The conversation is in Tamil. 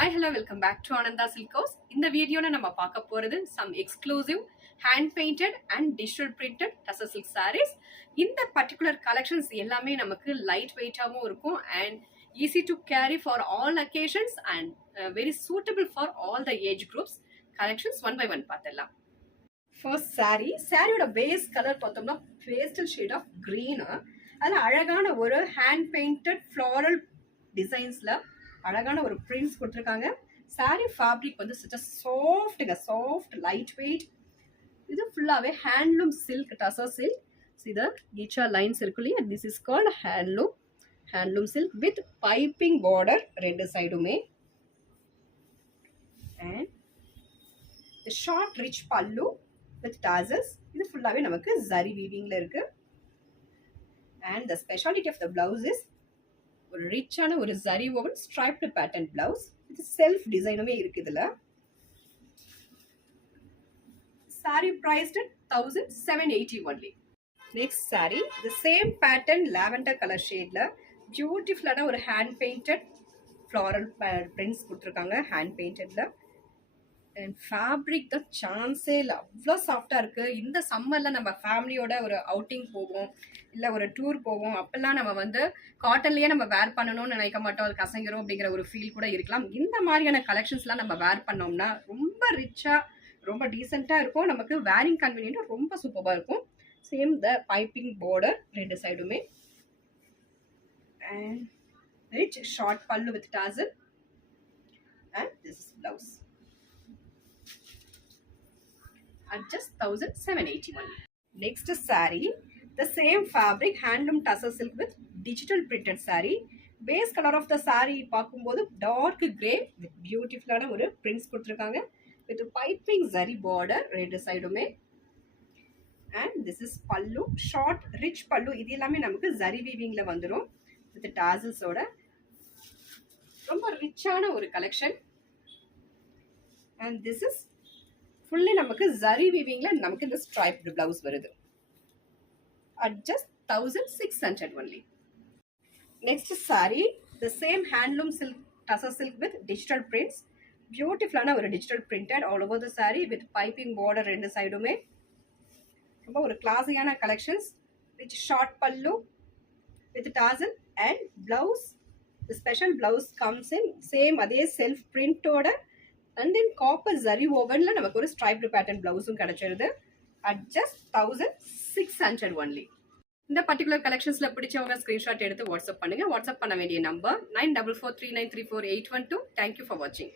Hi, hello, welcome back to Ananda Silk House. In the video, நம்ம பார்க்க போறது some exclusive hand painted and digital printed tussar silk sarees. இந்த particular collections எல்லாமே நமக்கு light weight ஆவும் இருக்கும் and easy to carry for all occasions and very suitable for all the age groups. Collections one by one பார்த்தலாம். First saree, சாரியோட base color பார்த்தோம்னா pastel shade of green. அதுல அழகான ஒரு hand painted floral designsல அழகான ஒரு prints கொடுத்திருக்காங்க. saree fabric வந்து such a soft light weight. இது ஃபுல்லாவே handloom silk tussar silk. See the Gicha lines இருக்குல்ல, this is called handloom silk with piping border ரெண்டு சைடுமே. And the short rich pallu with tassels. இது ஃபுல்லாவே நமக்கு zari weavingல இருக்கு. And the speciality of the blouse is ஒரு ரிச்சான ஒரு zari woven striped pattern blouse. இது self designமே இருக்கு இதுல. Saree priced at 1780 only. Next saree, the same pattern lavender color shadeல beautiful ஒரு hand painted floral prints கொடுத்திருக்காங்க hand paintedல. And fabric the chance இல்ல, அவ்வளோ சாஃப்டா இருக்கு. இந்த சம்மர்ல நம்ம ஃபேமிலியோட ஒரு அவுட்டிங் போவோம், இல்ல ஒரு டூர் போவோம், அப்பெல்லாம் நம்ம வந்து காட்டன்லயே நம்ம வேர் பண்ணணும்னு நினைக்க மாட்டோம், அது கசங்கிரும் அப்படிங்கிற ஒரு ஃபீல் கூட இருக்கலாம். இந்த மாதிரியான கலெக்ஷன்ஸ்லாம் நம்ம வேர் பண்ணோம்னா ரொம்ப ரிச்சா ரொம்ப டீசெண்டா இருக்கும், நமக்கு வேரிங் கன்வீனியன்ட் ரொம்ப சூப்பரா இருக்கும். சேம் த பைப்பிங் border ரெண்டு சைடுமே. And rich short pallu with tassel. And this is blouse at just 1781. Next saree, the same fabric handloom tussar silk with digital printed saree. Base color of the saree பார்க்கும்போது dark grey with beautiful ஆன ஒரு prints கொடுத்திருக்காங்க with piping zari border ரெண்டு சைடுமே. And this is pallu, short rich pallu. இது எல்லாமே நமக்கு zari weavingல வந்துரும் with tassels ஓட. ரொம்ப ரிச்சான ஒரு collection. And this is fully நமக்கு zari weavingல நமக்கு இந்த striped blouse வருது at just 1600 only. Next saree, the same handloom silk tussar silk with digital prints. Beautiful ஆன ஒரு digital printed all over the saree with piping border ரெண்டு சைடுமே. ரொம்ப ஒரு கிளாஸியான collections. Which short pallu with tassel and blouse. The special blouse comes in same அதே self print ஓட and then copper zari wovenல நமக்கு ஒரு striped pattern blouseம் கிடைச்சிருது at just 1600 only. இந்த particular collectionsல பிடிச்சவங்க screenshot எடுத்து வாட்ஸ்அப் பண்ணுங்க. வாட்ஸ்அப் பண்ண வேண்டிய number 9443934812. Thank you for watching.